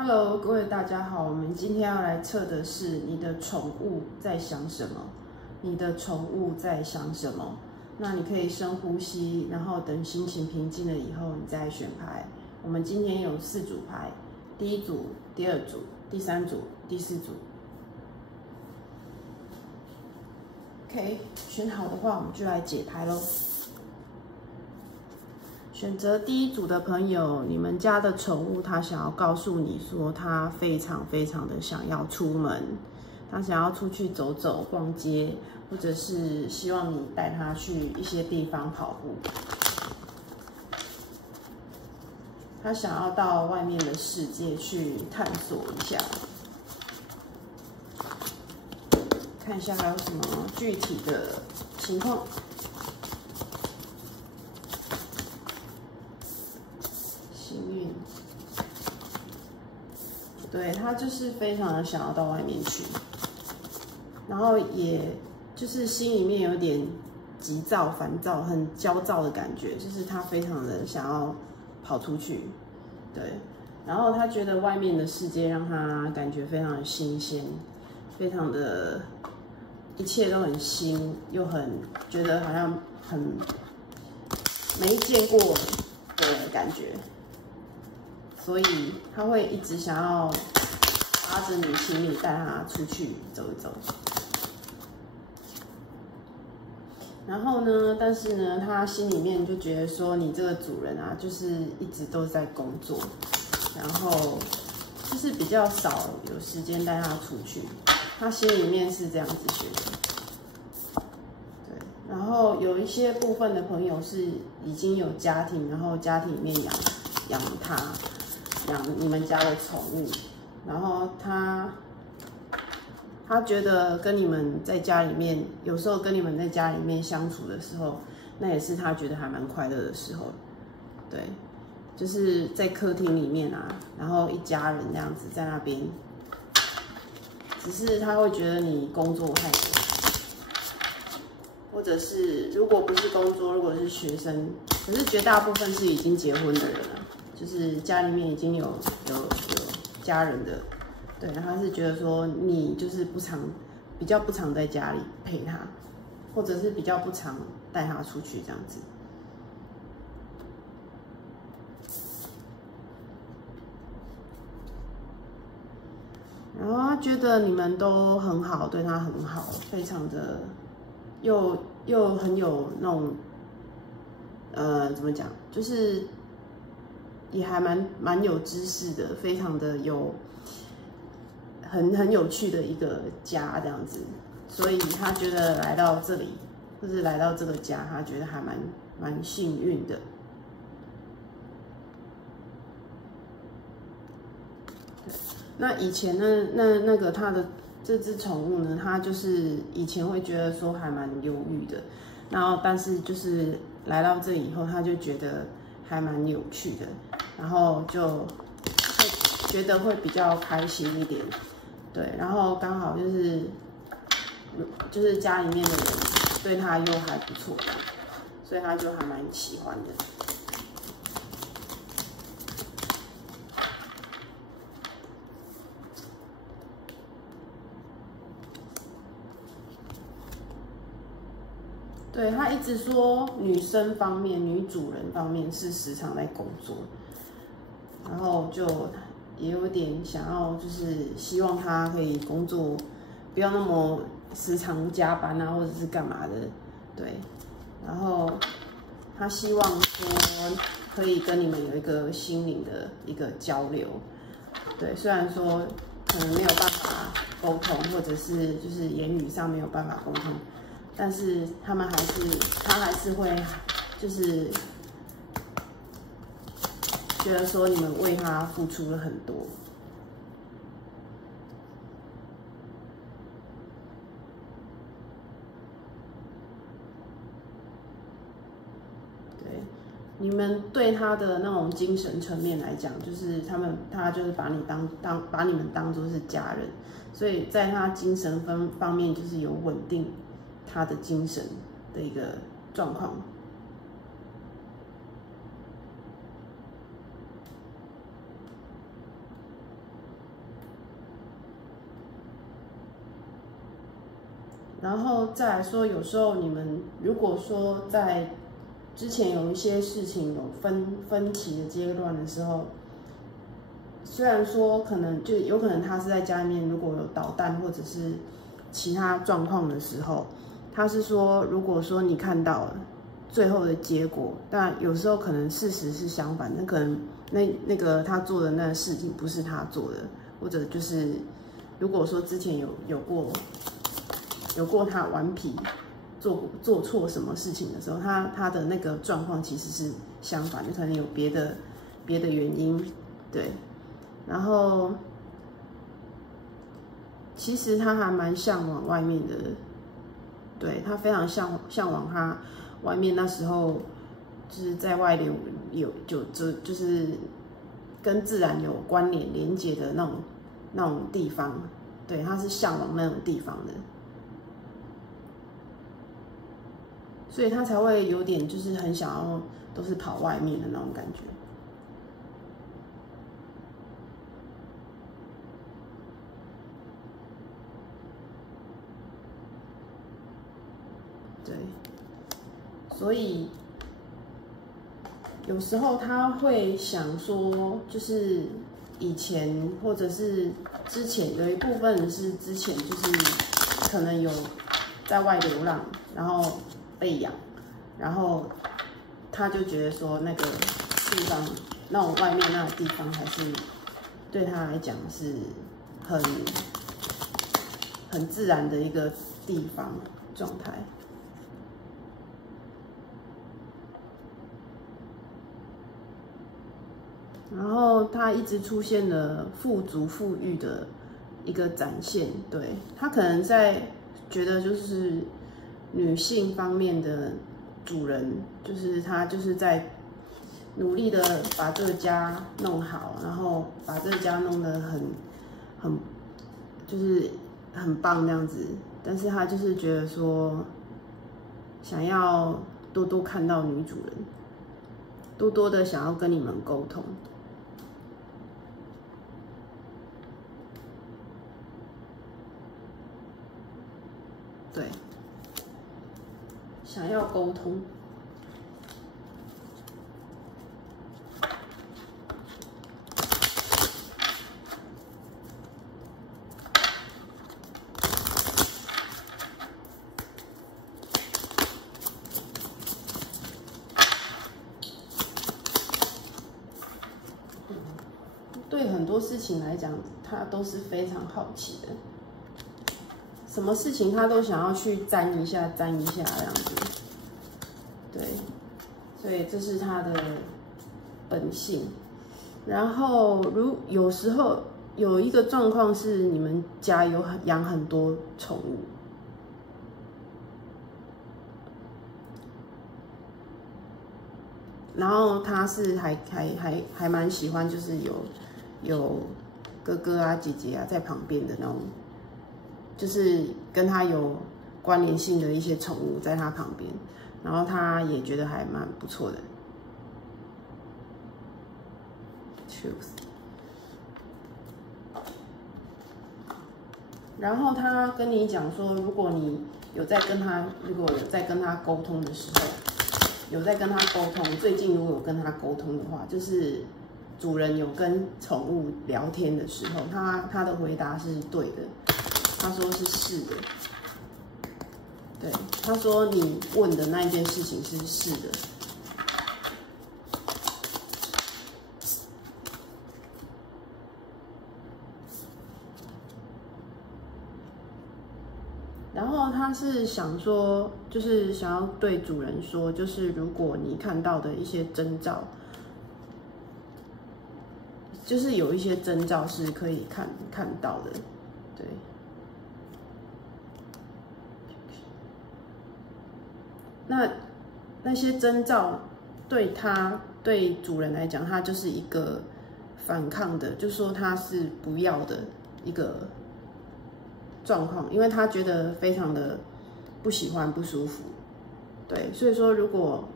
Hello， 各位大家好，我们今天要来测的是你的宠物在想什么？你的宠物在想什么？那你可以深呼吸，然后等心情平静了以后，你再选牌。我们今天有4组牌，第1组、第2组、第3组、第4组。OK， 选好的话，我们就来解牌咯。选择第1组的朋友，你们家的宠物它想要告诉你说，它非常的想要出门，它想要出去走走、逛街，或者是希望你带它去一些地方跑步。它想要到外面的世界去探索一下，看一下还有什么具体的情况。对，他就是非常的想要到外面去，然后也就是心里面有点急躁、烦躁、很焦躁的感觉，就是他非常的想要跑出去，对，然后他觉得外面的世界让他感觉非常的新鲜，非常的一切都很新，又很觉得好像很没见过的感觉。所以他会一直想要拉着你，请你带他出去走一走。然后呢，但是呢，他心里面就觉得说，你这个主人啊，就是一直都在工作，然后就是比较少有时间带他出去。他心里面是这样子觉得。对，然后有一些部分的朋友是已经有家庭，然后家庭里面养你们家的宠物，然后他觉得跟你们在家里面，有时候跟你们在家里面相处的时候，那也是他觉得还蛮快乐的时候。对，就是在客厅里面啊，然后一家人这样子在那边，只是他会觉得你工作太多，或者是如果不是工作，如果是学生，可是绝大部分是已经结婚的人了。就是家里面已经有家人的，对，然后他是觉得说你就是比较不常在家里陪他，或者是比较不常带他出去这样子。然后他觉得你们都很好，对他很好，非常的又很有那种怎么讲，就是也还蛮有知识的，非常的很有趣的一个家这样子，所以他觉得来到这里，或是来到这个家，他觉得还蛮幸运的。那以前那个他的这只宠物呢，他就是以前会觉得说还蛮忧郁的，然后但是就是来到这里以后，他就觉得还蛮有趣的，然后就会觉得会比较开心一点，对，然后刚好就是家里面的人对他又还不错，所以他就还蛮喜欢的。对，他一直说女生方面、女主人方面是时常在工作，然后就也有点想要，就是希望他可以工作不要那么时常加班啊，或者是干嘛的，对。然后他希望说可以跟你们有一个心灵的一个交流，对。虽然说可能没有办法沟通，或者是就是言语上没有办法沟通。但是他还是会，就是觉得说你们为他付出了很多，对，你们对他的那种精神层面来讲，就是他就是把你们当作是家人，所以在他精神方面就是有稳定他的精神的一个状况。然后再来说，有时候你们如果说在之前有一些事情有分歧的阶段的时候，虽然说可能就有可能他是在家里面如果有捣蛋或者是其他状况的时候，他是说如果说你看到了最后的结果，但有时候可能事实是相反，那可能那个他做的那个事情不是他做的，或者就是如果说之前有过他顽皮做错什么事情的时候，他的那个状况其实是相反的，可能有别的原因，对。然后其实他还蛮向往外面的，对，他非常向往他外面那时候就是在外就是跟自然有关联连接的那种地方，对，他是向往那种地方的。所以他才会有点就是很想要都是跑外面的那种感觉。对，所以有时候他会想说，就是以前或者是之前有一部分人是之前就是可能有在外流浪，然后被养，然后他就觉得说那个地方，那种外面那个地方还是对他来讲是很自然的一个地方状态。然后他一直出现了富足富裕的一个展现，对，他可能在觉得就是女性方面的主人，就是他就是在努力的把这个家弄好，然后把这个家弄得就是很棒那样子，但是他就是觉得说想要多多看到女主人，多多的想要跟你们沟通。对，想要沟通。对很多事情来讲，他都是非常好奇的。什么事情他都想要去沾一下这样子，对，所以这是他的本性。然后有时候有一个状况是，你们家有养很多宠物，然后他是还蛮喜欢，就是有哥哥啊姐姐啊在旁边的那种。就是跟他有关联性的一些宠物在他旁边，然后他也觉得还蛮不错的。然后他跟你讲说，如果你有在跟他沟通的时候，最近如果有跟他沟通的话，就是主人有跟宠物聊天的时候，他的回答是对的。他说是的，对，他说你问的那一件事情是的。然后他是想说，就是想要对主人说，就是如果你看到的一些征兆，就是有一些征兆是可以看到的，对。那些征兆对主人来讲，他就是一个反抗的，就说他是不要的一个状况，因为他觉得非常的不喜欢、不舒服。对，所以说如果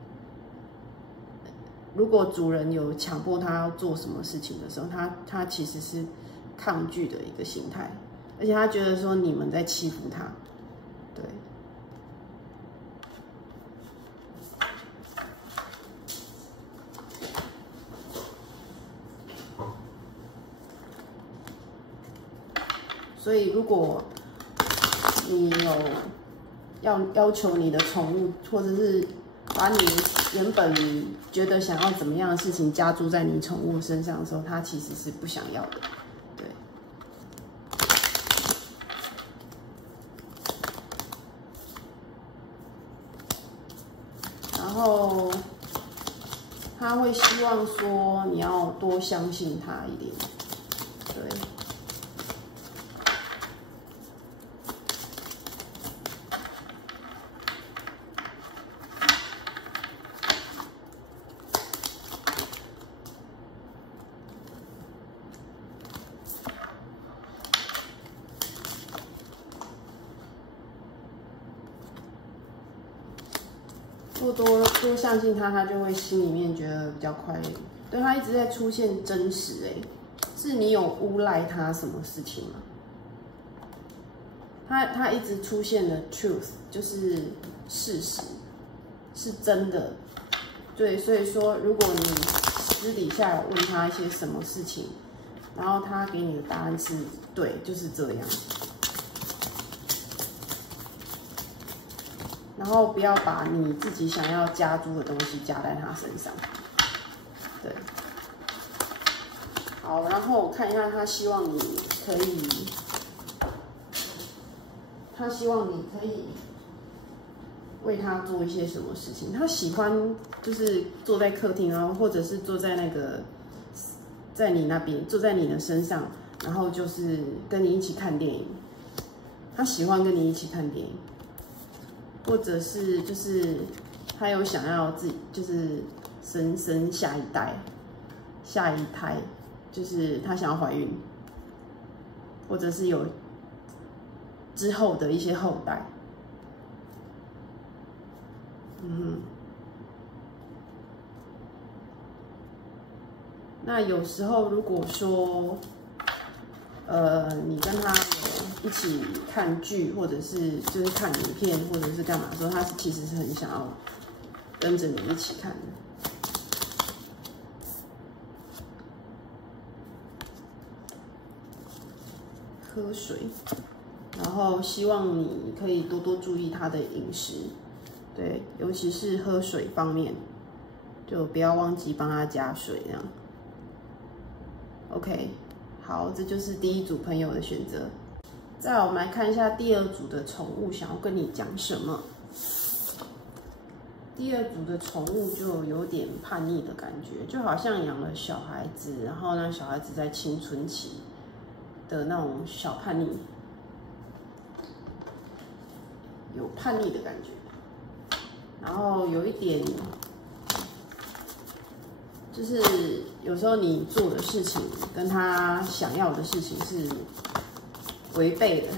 主人有强迫他要做什么事情的时候，他其实是抗拒的一个心态，而且他觉得说你们在欺负他。对。所以，如果你有要求你的宠物，或者是把你原本觉得想要怎么样的事情加诸在你宠物身上的时候，它其实是不想要的，对。然后他会希望说你要多相信他一点，对。多相信他，他就会心里面觉得比较快乐。对，他一直在出现真实，是你有诬赖他什么事情吗？他一直出现的 truth 就是事实，是真的。对，所以说，如果你私底下有问他一些什么事情，然后他给你的答案是对，就是这样。然后不要把你自己想要加诸的东西加在他身上，对。好，然后我看一下，他希望你可以为他做一些什么事情。他喜欢就是坐在客厅，然后或者是坐在那个在你那边，坐在你的身上，然后就是跟你一起看电影。他喜欢跟你一起看电影。或者是就是他有想要自己就是生下一胎，就是他想要怀孕，或者是有之后的一些后代。那有时候如果说你跟他一起看剧，或者是就是看影片，或者是干嘛的时候，他其实是很想要跟着你一起看的。喝水，然后希望你可以多多注意他的饮食，对，尤其是喝水方面，就不要忘记帮他加水这样。OK。好，这就是第一组朋友的选择。再来，我们来看一下第二组的宠物想要跟你讲什么。第二组的宠物就有点叛逆的感觉，就好像养了小孩子，然后让小孩子在青春期的那种小叛逆，有叛逆的感觉，然后有一点。就是有时候你做的事情跟他想要的事情是违背的。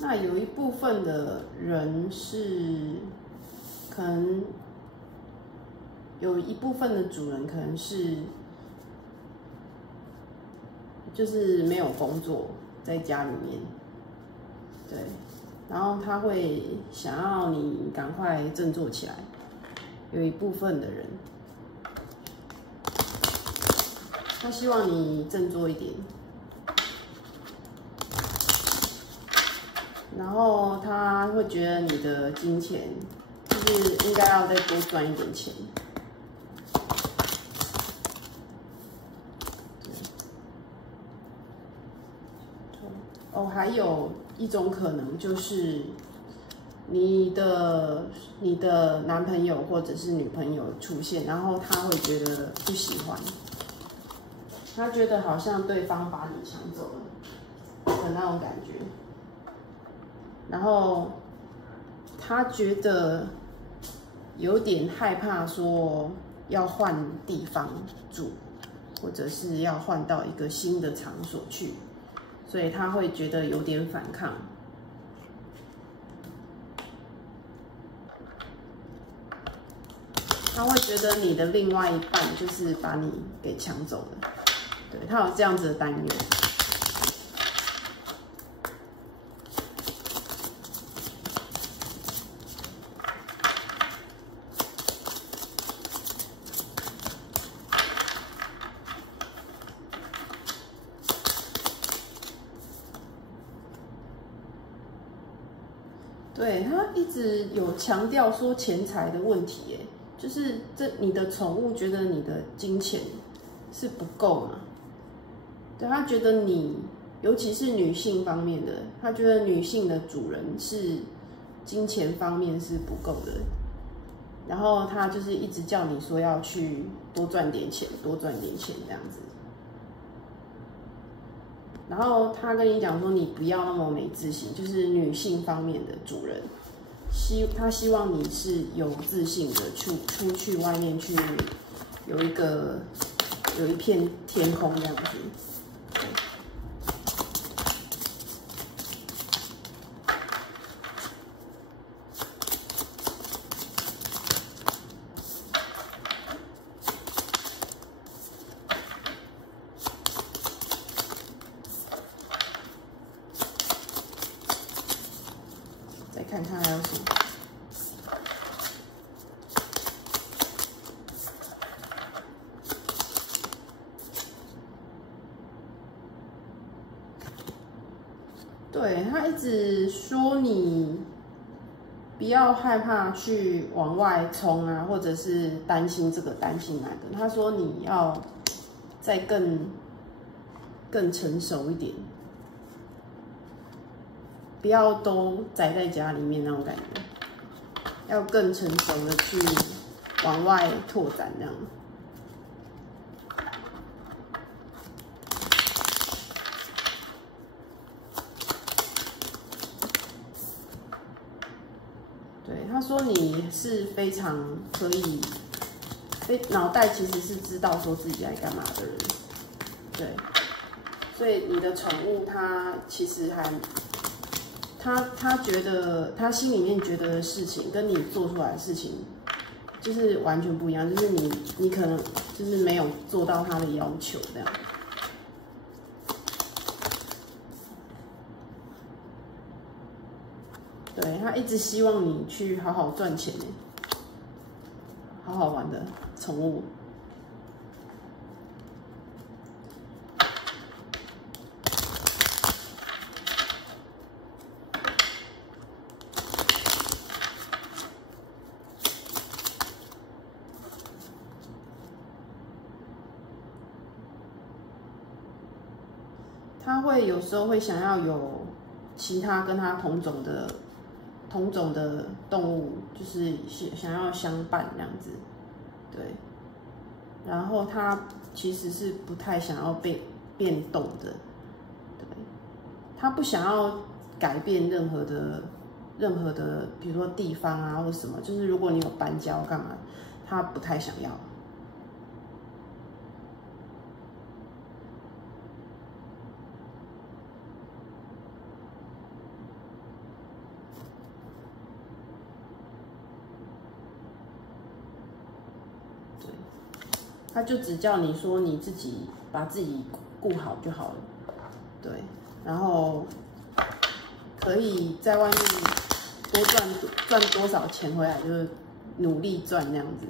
那有一部分的人是，可能有一部分的主人可能是，就是没有工作，在家里面，对，然后他会想要你赶快振作起来。有一部分的人，他希望你振作一点。然后他会觉得你的金钱就是应该要再多赚一点钱。哦，还有一种可能就是你的男朋友或者是女朋友出现，然后他会觉得不喜欢，他觉得好像对方把你抢走了的那种感觉。然后他觉得有点害怕，说要换地方住，或者是要换到一个新的场所去，所以他会觉得有点反抗。他会觉得你的另外一半就是把你给抢走了，对，他有这样子的担忧。对，他一直有强调说钱财的问题，耶，就是你的宠物觉得你的金钱是不够嘛？对，他觉得你，尤其是女性方面的，他觉得女性的主人是金钱方面是不够的，然后他就是一直叫你说要去多赚点钱，多赚点钱这样子。然后他跟你讲说，你不要那么没自信，就是女性方面的主人，他希望你是有自信的出去外面去，有一片天空这样子。再看看还有什么。对，他一直说你不要害怕去往外冲啊，或者是担心这个担心那个。他说你要再更成熟一点，不要都宅在家里面那种感觉，要更成熟的去往外拓展这样。对，他说你是非常可以，脑袋其实是知道说自己在干嘛的人，对，所以你的宠物它其实还。他觉得他心里面觉得的事情跟你做出来的事情就是完全不一样，就是你可能就是没有做到他的要求这样。对，他一直希望你去好好赚钱，好好玩的宠物。他会有时候会想要有其他跟他同种的动物，就是想要相伴这样子，对。然后他其实是不太想要被变动的，对。他不想要改变任何的，比如说地方啊或什么，就是如果你有搬家干嘛，他不太想要。他就只叫你说你自己把自己顾好就好了，对，然后可以在外面多赚多少钱回来，就是努力赚那样子。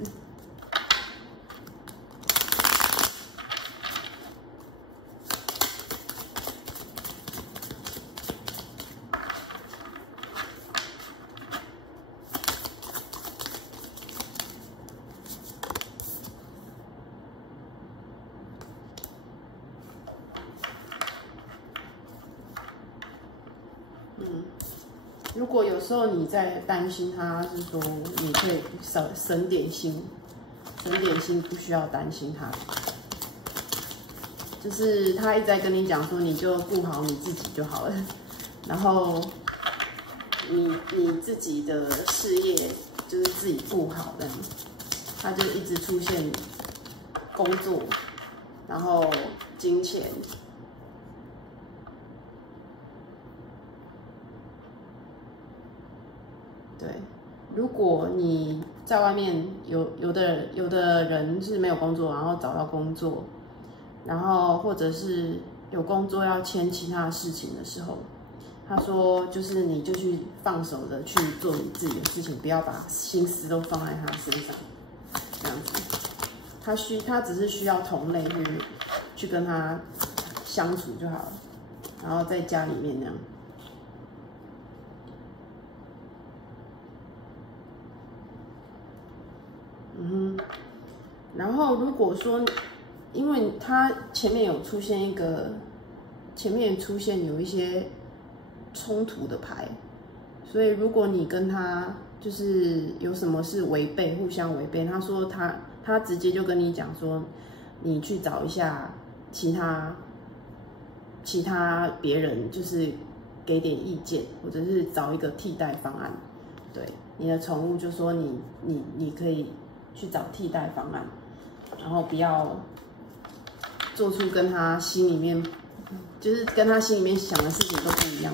如果有时候你在担心他，是说你可以省点心，不需要担心他。就是他一直在跟你讲说，你就顾好你自己就好了，然后你自己的事业就是自己顾好这样。他就一直出现工作，然后金钱，对，如果你在外面有的人是没有工作，然后找到工作，然后或者是有工作要签其他的事情的时候，他说就是你就去放手的去做你自己的事情，不要把心思都放在他身上，这样子。他只是需要同类去跟他相处就好了，然后在家里面那样。然后如果说，因为他前面有出现有一些冲突的牌，所以如果你跟他就是有什么是互相违背，他说他直接就跟你讲说，你去找一下其他别人，就是给点意见，或者是找一个替代方案。对，你的宠物就说你可以去找替代方案，然后不要做出跟他心里面想的事情都不一样，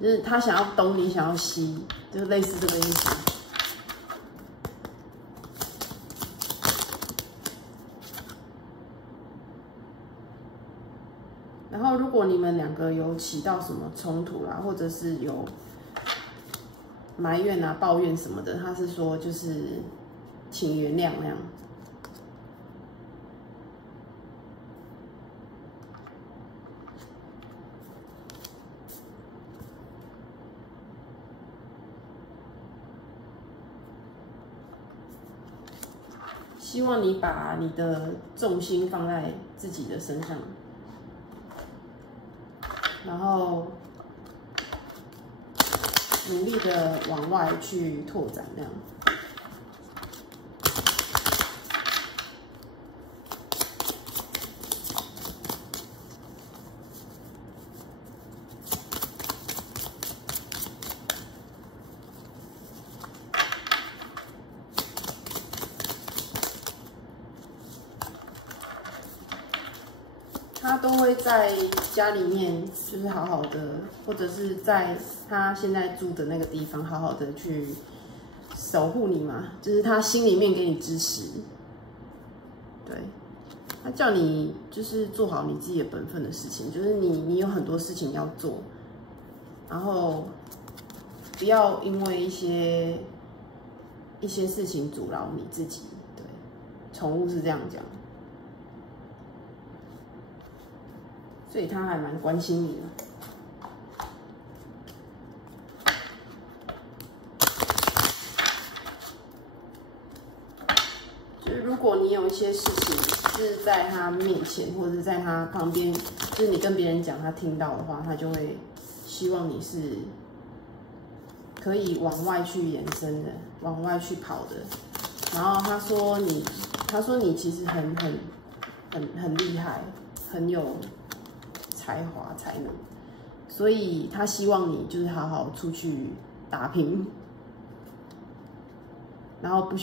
就是他想要东，你想要西，就是类似这个意思。然后，如果你们两个有起到什么冲突啦，或者是有埋怨啊、抱怨什么的，他是说就是请原谅那样。希望你把你的重心放在自己的身上，然后努力的往外去拓展，这样。他都会在家里面，就是好好的，或者是在他现在住的那个地方，好好的去守护你嘛，就是他心里面给你支持。对，他叫你就是做好你自己的本分的事情，就是你有很多事情要做，然后不要因为一些事情阻挠你自己。对，宠物是这样讲。所以他还蛮关心你的。就是如果你有一些事情是在他面前，或者是在他旁边，就是你跟别人讲他听到的话，他就会希望你是可以往外去延伸的，往外去跑的。然后他说你其实很厉害，很有才华才能，所以他希望你就是好好出去打拼，然后不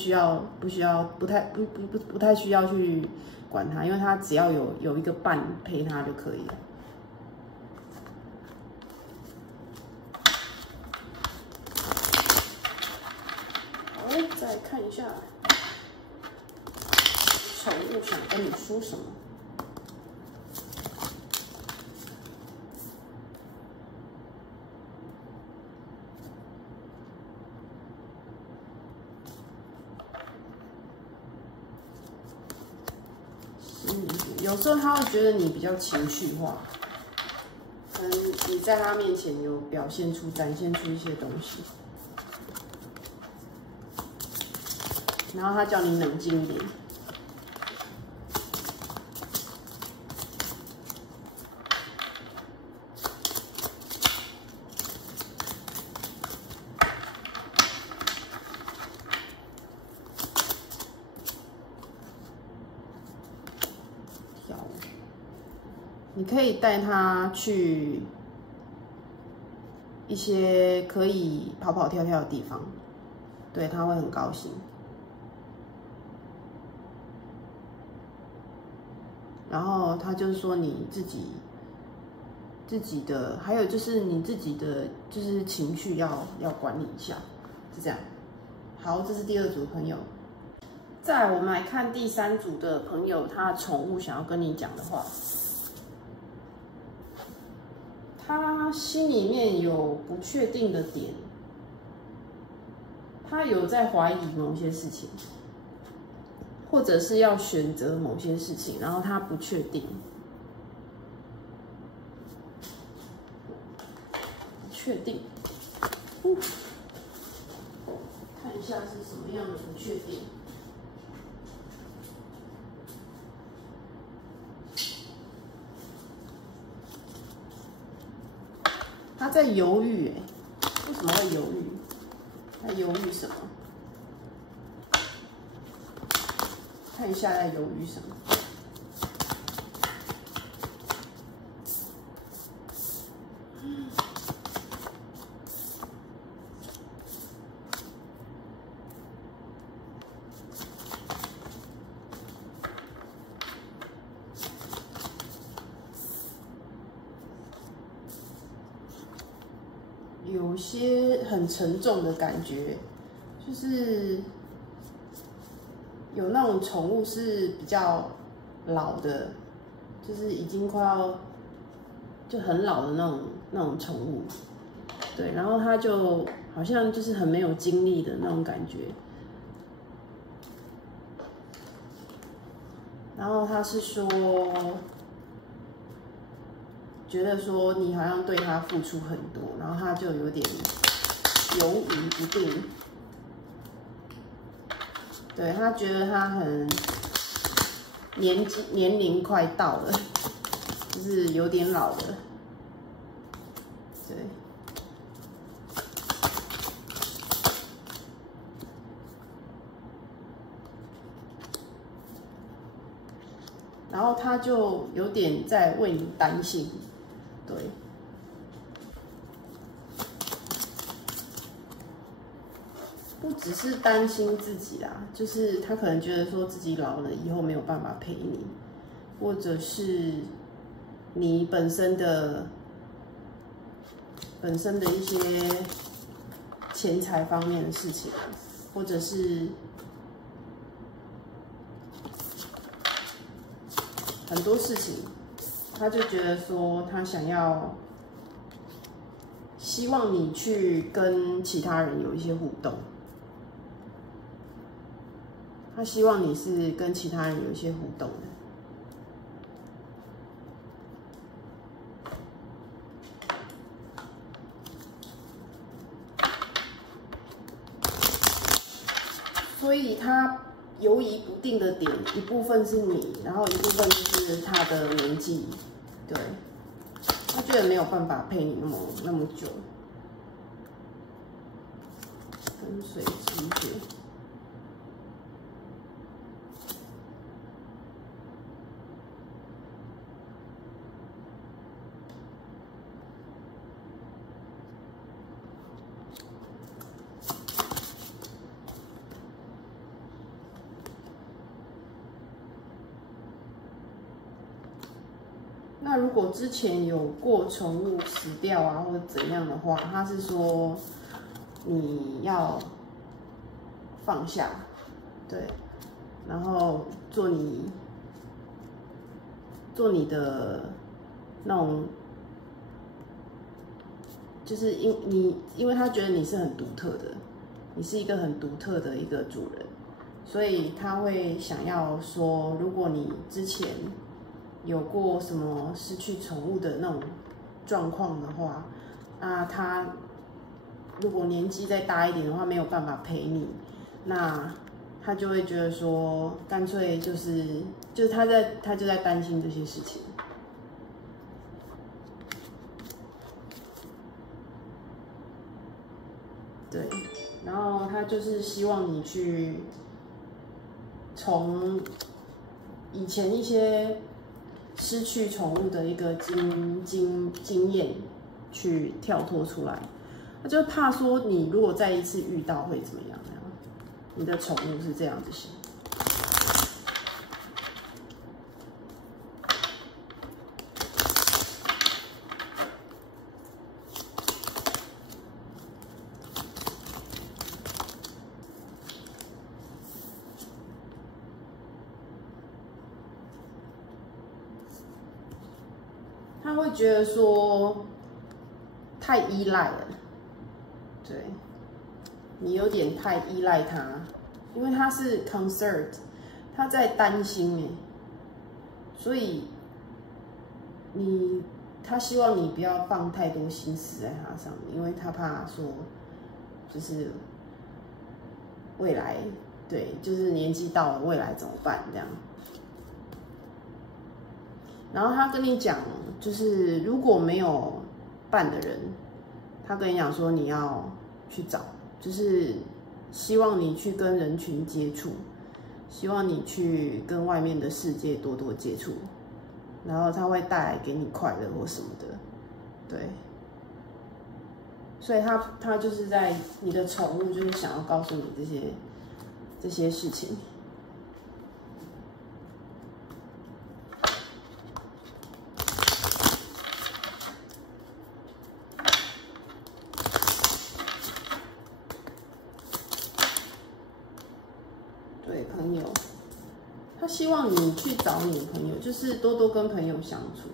太需要去管他，因为他只要有一个伴陪他就可以了。好，再看一下宠物想跟你说什么。有时候他会觉得你比较情绪化，可能你在他面前有展现出一些东西，然后他叫你冷静一点。你可以带他去一些可以跑跑跳跳的地方，对，他会很高兴。然后他就是说你自己的，还有就是你自己的就是情绪要管理一下，是这样。好，这是第2组朋友。再来我们来看第3组的朋友，他的宠物想要跟你讲的话。他心里面有不确定的点，他有在怀疑某些事情，或者是要选择某些事情，然后他不确定。确定，看一下是什么样的不确定。他在犹豫，为什么会犹豫？他犹豫什么？看一下在犹豫什么。有些很沉重的感觉，就是有那种宠物是比较老的，就是已经快要就很老的那种宠物，对，然后它就好像就是很没有精力的那种感觉，然后他是说。觉得说你好像对他付出很多，然后他就有点犹豫不定。对，他觉得他很年龄快到了，就是有点老了。对。然后他就有点在为你担心。对，不只是担心自己啦，就是他可能觉得说自己老了以后没有办法陪你，或者是你本身的一些钱财方面的事情，或者是很多事情。他就觉得说，他希望你去跟其他人有一些互动，他希望你是跟其他人有一些互动的，所以他犹疑不定的点，一部分是你，然后一部分就是他的年纪，对，他觉得没有办法陪你那么久。跟随直觉，那如果之前有过宠物死掉啊，或者怎样的话，他是说你要放下，对，然后做你的那种，就是因为他觉得你是很独特的，你是一个很独特的一个主人，所以他会想要说，如果你之前有过什么失去宠物的那种状况的话，那他如果年纪再大一点的话，没有办法陪你，那他就会觉得说，干脆就是他就在担心这些事情。对，然后他就是希望你去从以前一些失去宠物的一个经验去跳脱出来，他就怕说你如果再一次遇到会怎么样？你的宠物是这样子想。他会觉得说太依赖了，对，你有点太依赖他，因为他是 concerned， 他在担心哎，所以他希望你不要放太多心思在他上面，因为他怕说就是未来，对，就是年纪到了，未来怎么办这样。然后他跟你讲，就是如果没有伴的人，他跟你讲说你要去找，就是希望你去跟人群接触，希望你去跟外面的世界多多接触，然后他会带来给你快乐或什么的，对。所以他就是在你的宠物，就是想要告诉你这些事情。对，朋友，他希望你去找你的朋友，就是多多跟朋友相处。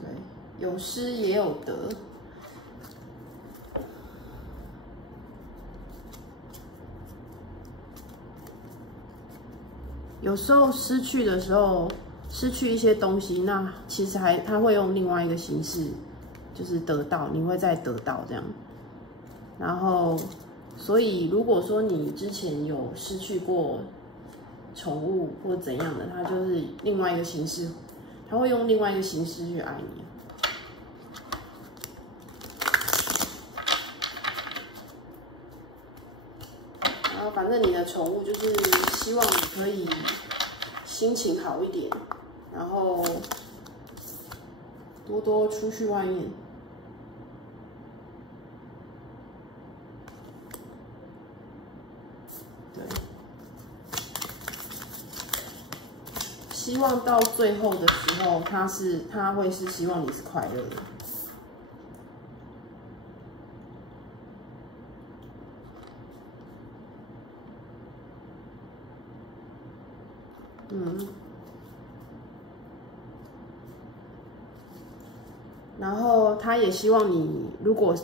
对，有失也有得。有时候失去的时候，失去一些东西，那其实他会用另外一个形式，就是得到，你会再得到这样。然后，所以如果说你之前有失去过宠物或怎样的，他就是另外一个形式，他会用另外一个形式去爱你。然后反正你的宠物就是希望你可以心情好一点，然后多多出去外面。对，希望到最后的时候，他会是希望你是快乐的。然后他也希望你，如果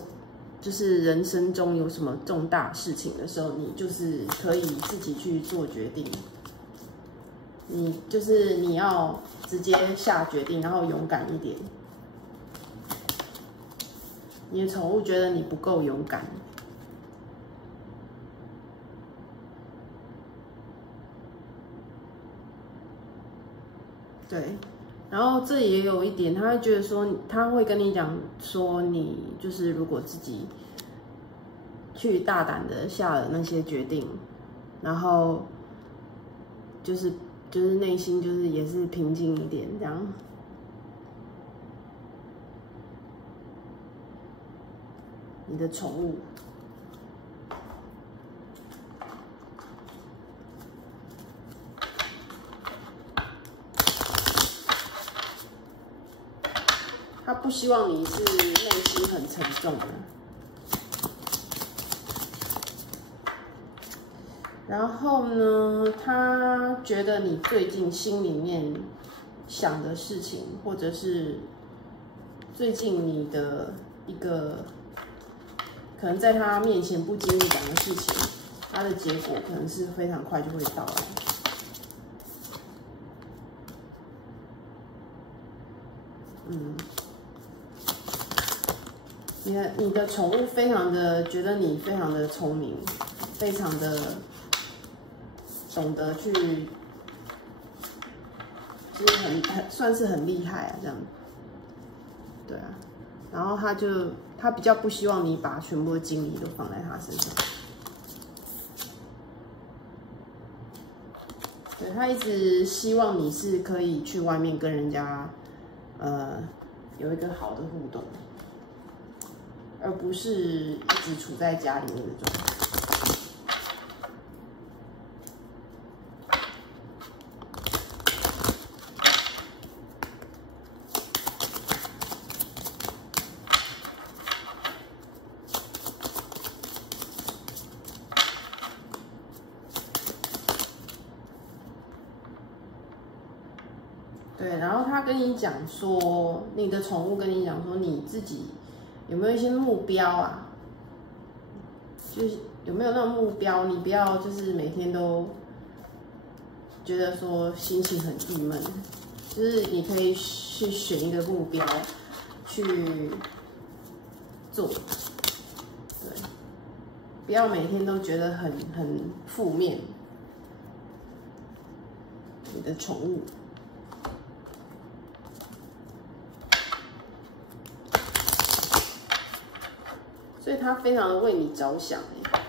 就是人生中有什么重大事情的时候，你就是可以自己去做决定。你要直接下决定，然后勇敢一点。你的宠物觉得你不够勇敢。对，然后这也有一点，他会觉得说，他会跟你讲说，你就是如果自己去大胆的下了那些决定，然后就是内心就是也是平静一点这样。你的宠物。他不希望你是内心很沉重的，然后呢，他觉得你最近心里面想的事情，或者是最近你的一个可能在他面前不经意讲的事情，他的结果可能是非常快就会到来。你的宠物非常的觉得你非常的聪明，非常的懂得去，就是算是很厉害啊，这样。对啊，然后他比较不希望你把全部的精力都放在他身上。对，他一直希望你是可以去外面跟人家，有一个好的互动。而不是一直处在家里面的状态。对，然后他跟你讲说，你的宠物跟你讲说，你自己有没有一些目标啊？就是有没有那种目标？你不要就是每天都觉得说心情很郁闷，就是你可以去选一个目标去做，对，不要每天都觉得很负面。你的宠物。所以他非常的为你着想哎。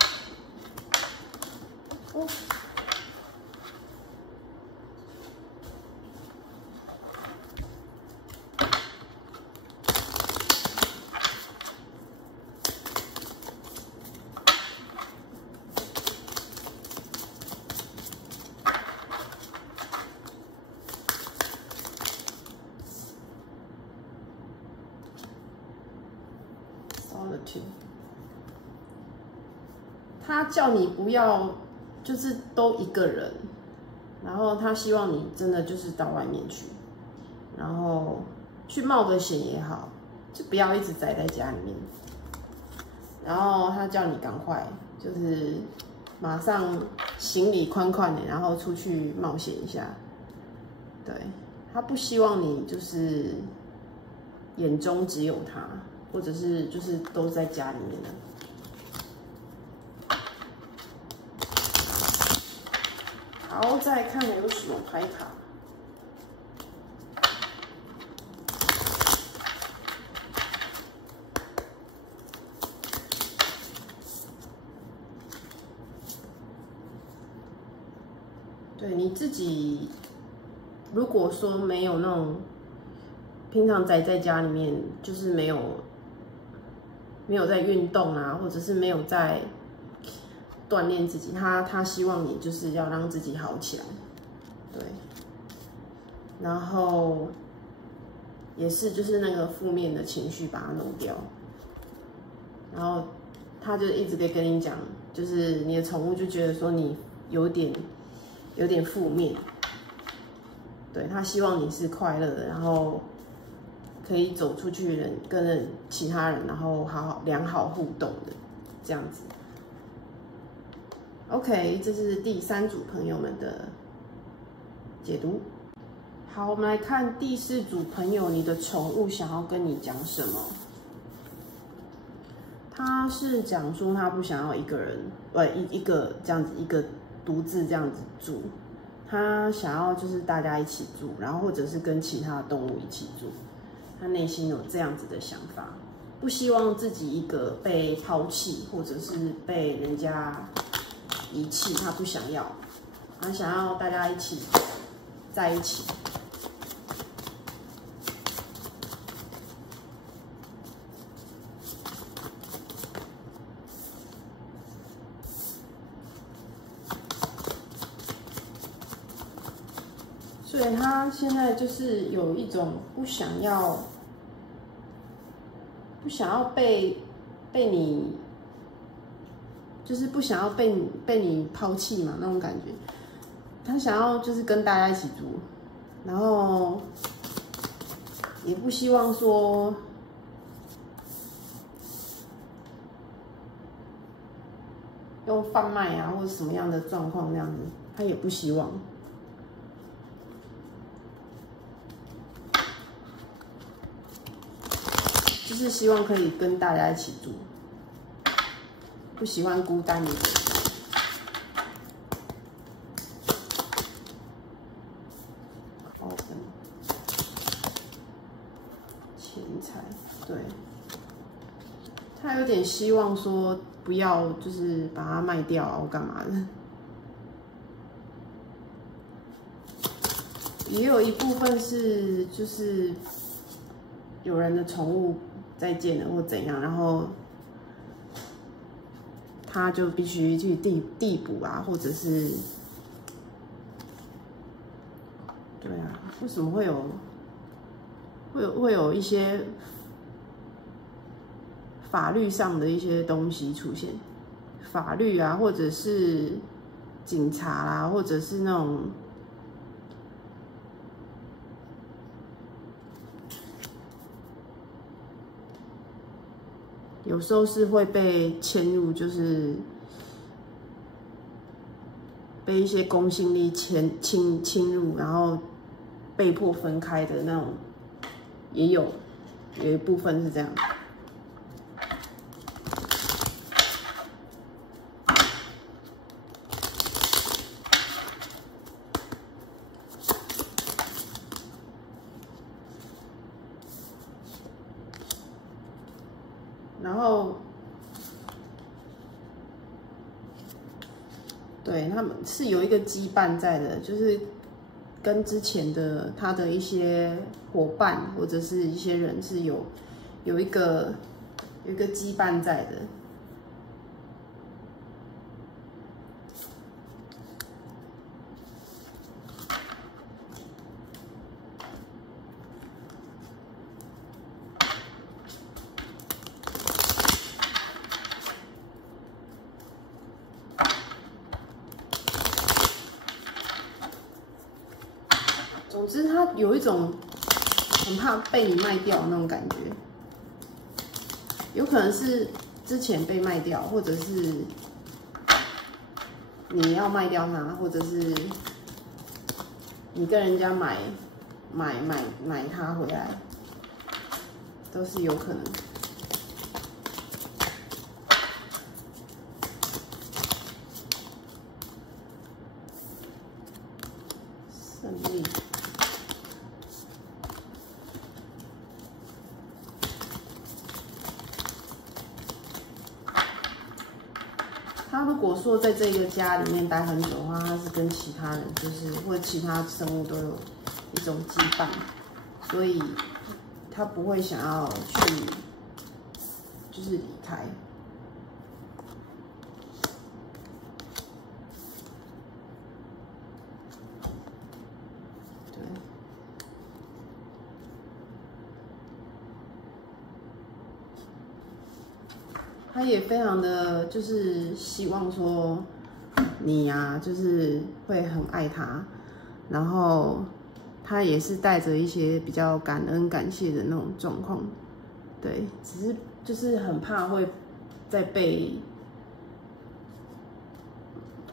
哦。他叫你不要，就是都一个人，然后他希望你真的就是到外面去，然后去冒个险也好，就不要一直宅在家里面。然后他叫你赶快，就是马上行李宽宽的，然后出去冒险一下。对，他不希望你就是眼中只有他，或者是就是都在家里面的。好，再来看还有什么牌卡。对你自己，如果说没有那种平常宅在家里面，就是没有在运动啊，或者是没有在锻炼自己，他希望你就是要让自己好起来，对，然后也是就是那个负面的情绪把它弄掉，然后他就一直跟你讲，就是你的宠物就觉得说你有点负面，对，他希望你是快乐的，然后可以走出去跟其他人，然后良好互动的这样子。OK， 这是第3组朋友们的解读。好，我们来看第4组朋友，你的宠物想要跟你讲什么？他是讲说他不想要一个人，一个这样子，一个独自这样子住，他想要就是大家一起住，然后或者是跟其他动物一起住。他内心有这样子的想法，不希望自己一个被抛弃，或者是被人家遗弃，他不想要，他想要大家一起在一起。所以他现在就是有一种不想要被你，就是不想要被你抛弃嘛那种感觉。他想要就是跟大家一起住，然后也不希望说用贩卖啊或者什么样的状况那样子，他也不希望。就是希望可以跟大家一起住，不喜欢孤单一个人。高分，钱财，对，他有点希望说不要，就是把它卖掉啊，或干嘛的。也有一部分是就是有人的宠物再见了或怎样，然后他就必须去递补啊，或者是，对啊，为什么会有一些法律上的一些东西出现？法律啊，或者是警察啦，或者是那种有时候是会被牵入，就是被一些公信力侵入，然后被迫分开的那种，也有一部分是这样。然后，对他们是有一个羁绊在的，就是跟之前的他的一些伙伴或者是一些人是有一个羁绊在的。总之，他有一种很怕被你卖掉的那种感觉，有可能是之前被卖掉，或者是你要卖掉它，或者是你跟人家买它回来，都是有可能。胜利。他如果说在这个家里面待很久的话，他是跟其他人就是或者其他生物都有一种羁绊，所以他不会想要去就是离开。对。他也非常的就是希望说你呀，就是会很爱他，然后他也是带着一些比较感恩感谢的那种状况，对，只是就是很怕会再被，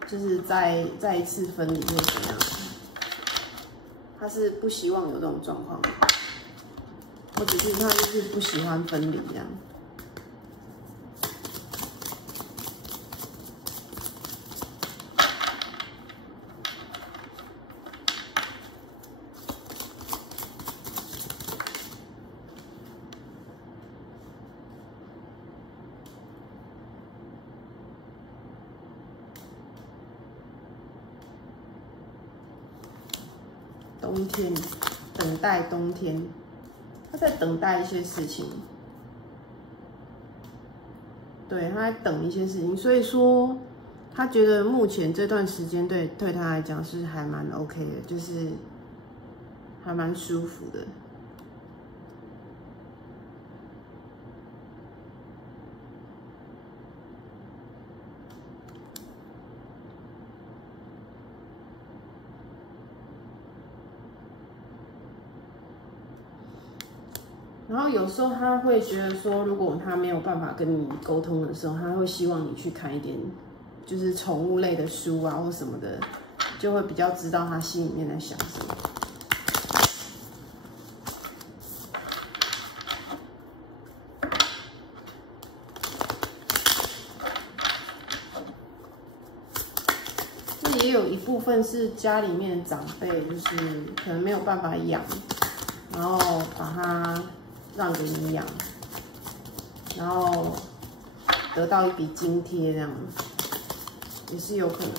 就是再一次分离或怎样，他是不希望有这种状况，或者是他就是不喜欢分离这样。冬天，等待冬天，他在等待一些事情，对，他在等一些事情，所以说他觉得目前这段时间对他来讲是还蛮 OK 的，就是还蛮舒服的。然后有时候他会觉得说，如果他没有办法跟你沟通的时候，他会希望你去看一点就是宠物类的书啊或什么的，就会比较知道他心里面在想什么。那也有一部分是家里面的长辈，就是可能没有办法养，然后把它让给你养，然后得到一笔津贴，这样也是有可能。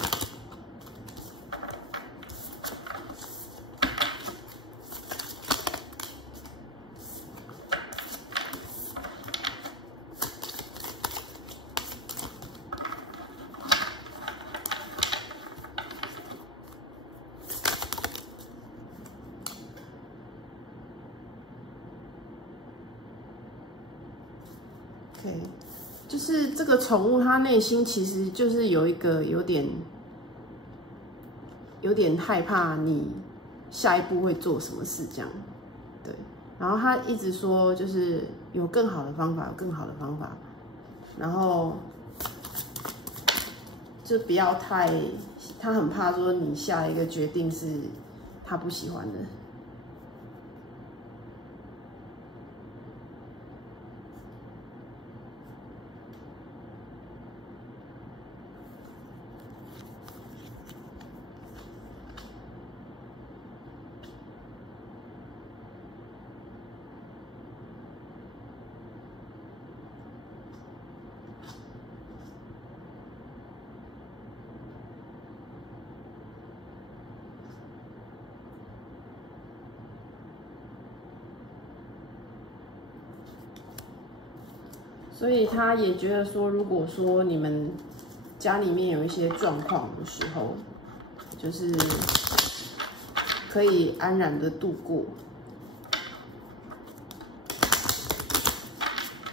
OK， 就是这个宠物，它内心其实就是有一个有点害怕你下一步会做什么事这样，对。然后他一直说，就是有更好的方法，有更好的方法，然后就不要太，他很怕说你下一个决定是他不喜欢的。所以他也觉得说，如果说你们家里面有一些状况的时候，就是可以安然的度过。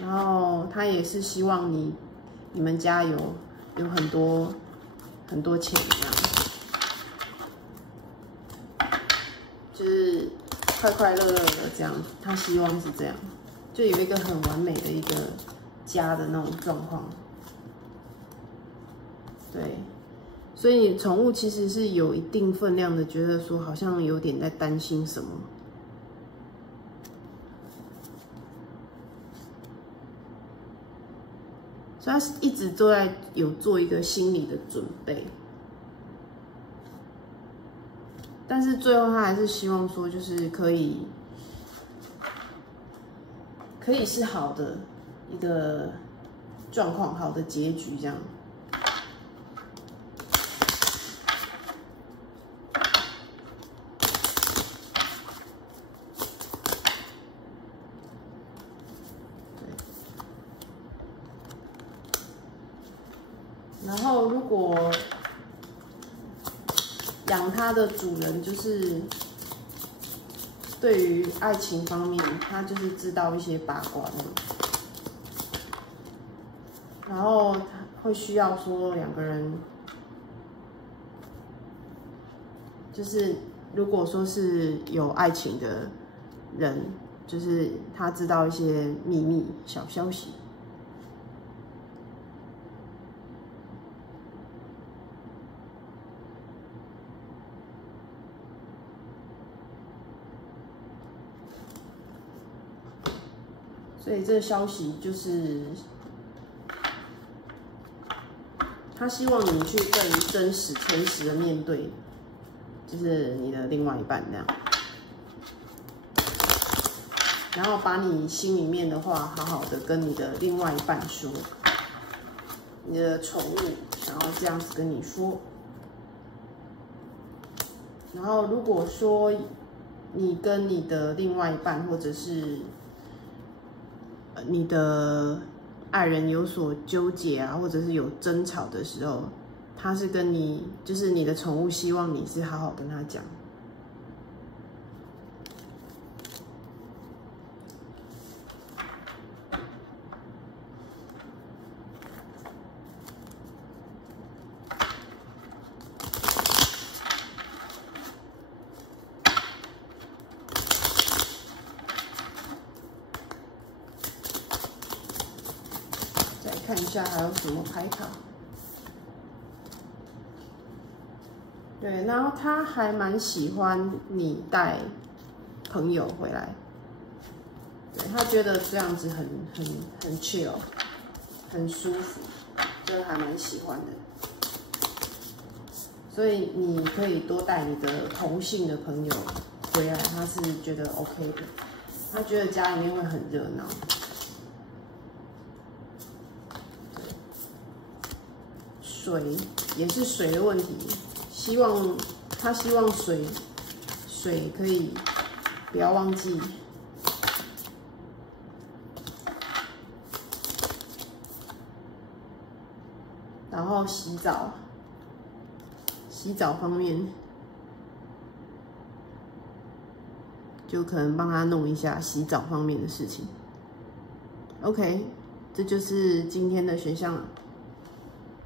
然后他也是希望你们家有很多钱这样，就是快快乐乐的这样。他希望是这样，就有一个很完美的一个家的那种状况。对，所以你宠物其实是有一定分量的，觉得说好像有点在担心什么。所以他一直都在有做一个心理的准备，但是最后他还是希望说，就是可以是好的一个状况，好的结局这样。然后，如果养它的主人就是对于爱情方面，他就是知道一些八卦那种，然后会需要说两个人，就是如果说是有爱情的人，就是他知道一些秘密、小消息。所以这个消息就是，他希望你去更真实、诚实的面对，就是你的另外一半这样，然后把你心里面的话好好的跟你的另外一半说，你的宠物，然后这样子跟你说。然后如果说你跟你的另外一半，或者是你的爱人有所纠结啊，或者是有争吵的时候，他是跟你，就是你的宠物希望你是好好跟他讲。看一下还有什么牌卡。对，然后他还蛮喜欢你带朋友回来，对，他觉得这样子很 chill， 很舒服，就还蛮喜欢的。所以你可以多带你的同性的朋友回来，他是觉得 OK 的，他觉得家里面会很热闹。水也是水的问题，他希望水可以不要忘记。然后洗澡方面，就可能帮他弄一下洗澡方面的事情。OK， 这就是今天的选项了。